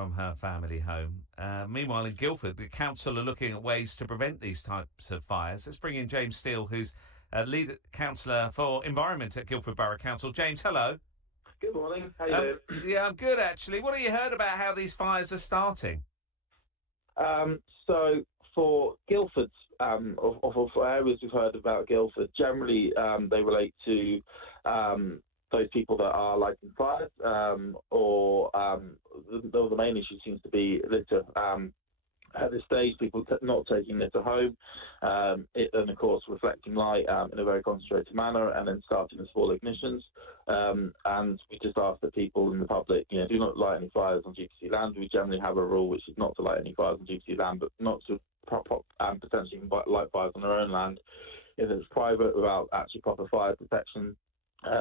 from her family home. Meanwhile, in Guildford, the council are looking at ways to prevent these types of fires. Let's bring in James Steel, who's lead councillor for environment at Guildford Borough Council. James, hello. Good morning. How you doing? Yeah, I'm good, actually. What have you heard about how these fires are starting? So for Guildford's, of areas we've heard about Guildford, generally they relate to those people that are lighting fires, or the main issue seems to be litter. At this stage, people not taking litter home, and of course reflecting light in a very concentrated manner, and then starting with small ignitions. And we just ask that people in the public, do not light any fires on GPC land. We generally have a rule which is not to light any fires on GPC land, but not to potentially even light fires on their own land if it's private without actually proper fire protection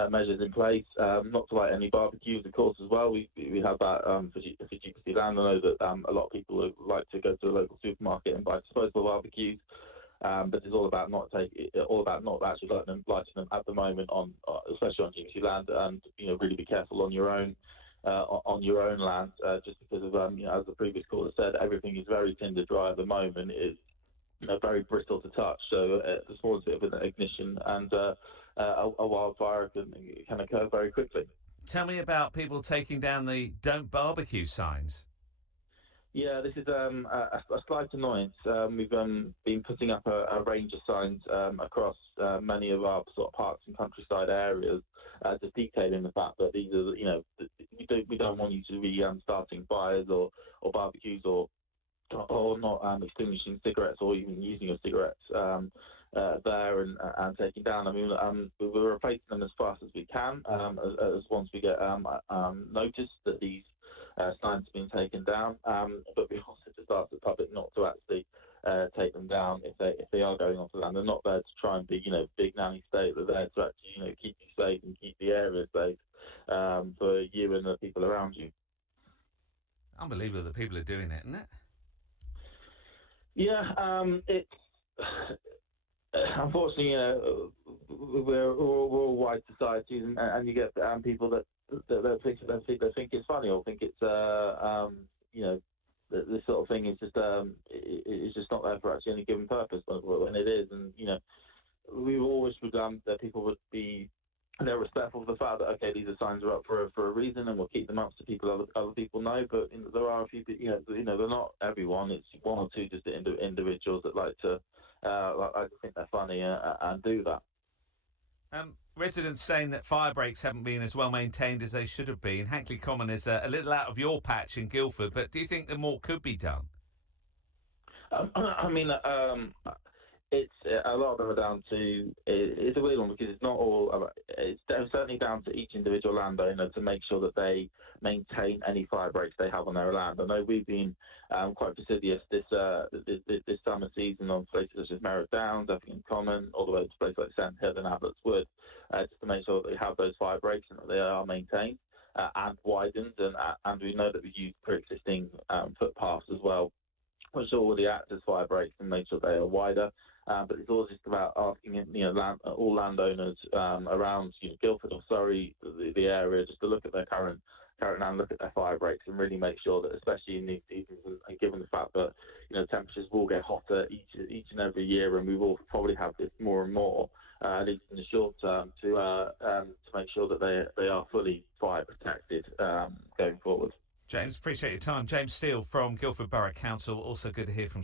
measures in place. Not to light any barbecues, of course, as well. We have that for GPC land. I know that a lot of people like to go to the local supermarket and buy disposable barbecues, but it's all about not actually lighting them at the moment on, especially on GPC land, and really be careful on your own. On your own land, just because of as the previous caller said, everything is very tinder dry at the moment. It's very brittle to touch, so the smallest bit of an ignition and a wildfire can occur very quickly. Tell me about people taking down the "Don't Barbecue" signs. Yeah, this is a slight annoyance. We've been putting up a range of signs across many of our sort of parks and countryside areas, just detailing the fact that these are, we don't want you to be starting fires or barbecues or not extinguishing cigarettes or even using your cigarettes there and taking down. I mean, we're replacing them as fast as we can, as once we get notice that these signs have been taken down. But we also just ask the public not to actually take them down if they are going onto land. They're not there to try and be, big nanny state. They're there to actually, keep you safe and keep the area safe for you and the people around you. Unbelievable that people are doing it, isn't it? Yeah, it's unfortunately, we're all white societies, and you get people that think it's funny or think it's this sort of thing is just it's just not there for actually any given purpose when it is. And we always would that people would be. They're respectful of the fact that, okay, these are signs are up for a reason, and we'll keep them up so other people know. But there are a few, they're not everyone. It's one or two just individuals that like to think they're funny and do that. Residents saying that fire breaks haven't been as well maintained as they should have been. Hankley Common is a little out of your patch in Guildford, but do you think that more could be done? It's a lot of them are down to. It's a weird one because it's not all. It's certainly down to each individual landowner to make sure that they maintain any fire breaks they have on their land. I know we've been quite fastidious this summer season on places such as Merritt Downs, Effingham Common, all the way to places like Sandhill and Abbott's Wood, just to make sure that they have those fire breaks and that they are maintained and widened. And we know that we use pre-existing footpaths as well, which already act as fire breaks and make sure they are wider. But it's all just about asking, all landowners around Guildford or Surrey, the area, just to look at their current land, look at their fire breaks, and really make sure that, especially in these seasons, and given the fact that temperatures will get hotter each and every year, and we will probably have this more and more, at least in the short term, to make sure that they are fully fire protected going forward. James, appreciate your time. James Steel from Guildford Borough Council. Also good to hear from